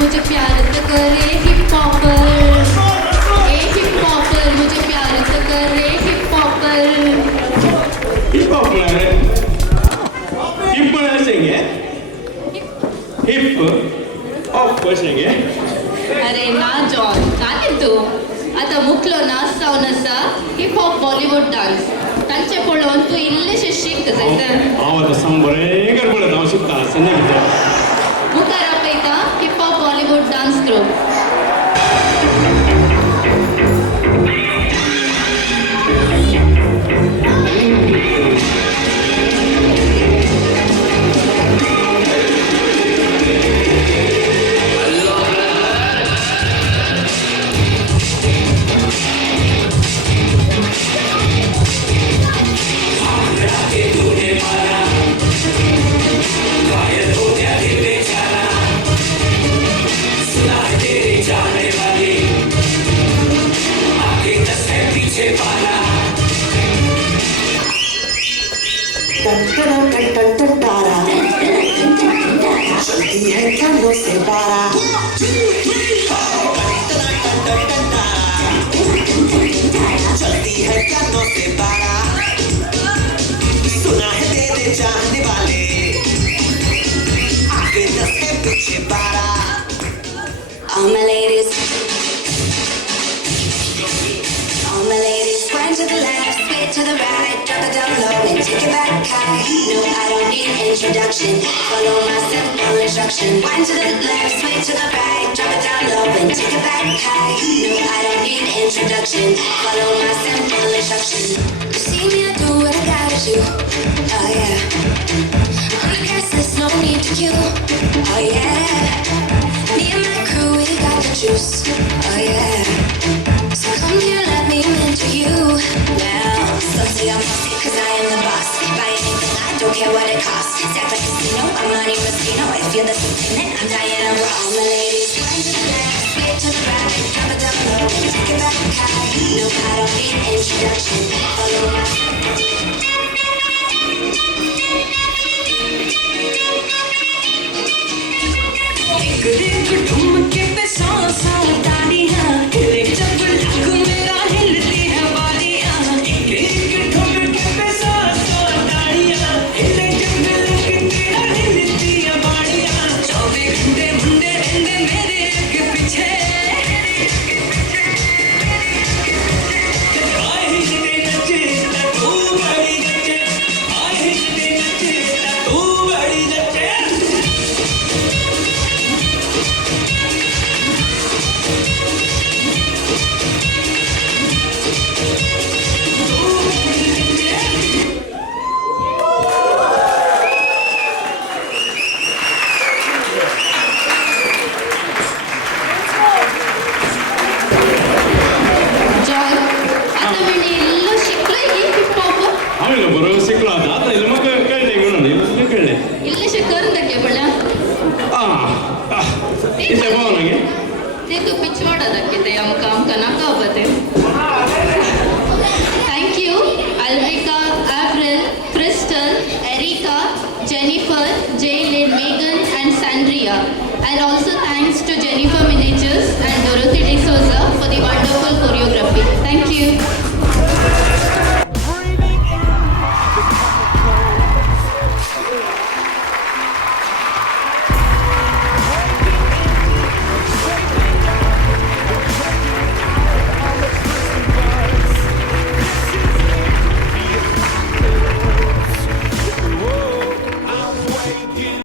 मुझे प्यार तो करे हिप हॉपर, ए हिप हॉपर मुझे प्यार तो करे हिप हॉपर. हिप हॉप आहे हिप असेंगे हिप हॉप असेंगे. अरे ना जॉन काय तू आता मुकलो ना सावन आसा हिप हॉप बॉलिवूड डान्स तांचे पळोवन तू इल्लेशें शिक जायतं. हांव आतां साम बरें गडबडत हांव शिकता संजय भितर. मुखार आपयता hip hop Bollywood dance group. चलती है कानों से बारा चलती है कानों से बारा सुना है तेरे चाहने वाले आगे 10 है पीछे 12. All my ladies, grind to the left, sway to the right, drop it down low and take it back high. No, I don't need introduction. Follow my simple instruction. Grind to the left, sway to the right, drop it down low and take it back high. No, I don't need introduction. Follow my simple instruction. You see me, I do what I gotta do. Oh yeah. On the guest list, no need to queue. Oh yeah. Me and my crew, we got the juice. Oh yeah. So come here, let me mentor you. Now, some say I'm bossy, cause I am the boss. Buy anything, I don't care what it costs. Stack like a casino, I'm Monte Moschino. I feel the same thing, I'm Diana Ross. All my ladies, grind to the left, sway to the right, drop it down low, and take it back high. No, I don't need introduction. Follow my एक ठुमके पे 100 तालियां हिले जब लाख मेरा हिलती है बालियां. एक ठुमके पे 100 तालियां हिले जब लाख तेरा हिलती है बालियां. 24 घंटे मुंडे रहंदे मेरे आगे पीछे आए ही जने नचे तू बड़ी नचे आए ही जने नचे तू बड़ी नचे. जॉन आता मी इल्लो शिकलोय की हिप हॉप हांवें बरोबर शिकलो आता इल्लें म्हाका कळ्ळें म्हणून इल्लें कळ्ळें. इल्लेशें करून दाखय पळया. इतलें पावना गे ते तू पिछवाडा दाखयताय आमकां नाका बाबा ते. Thank you, Alrika, Avril, Crystal, Erika, Jennifer, Jaylin, Megan, and Sandria. And also thanks to Jennifer Miniatures and Dorothy D'Souza for the wonderful choreography. Thank you.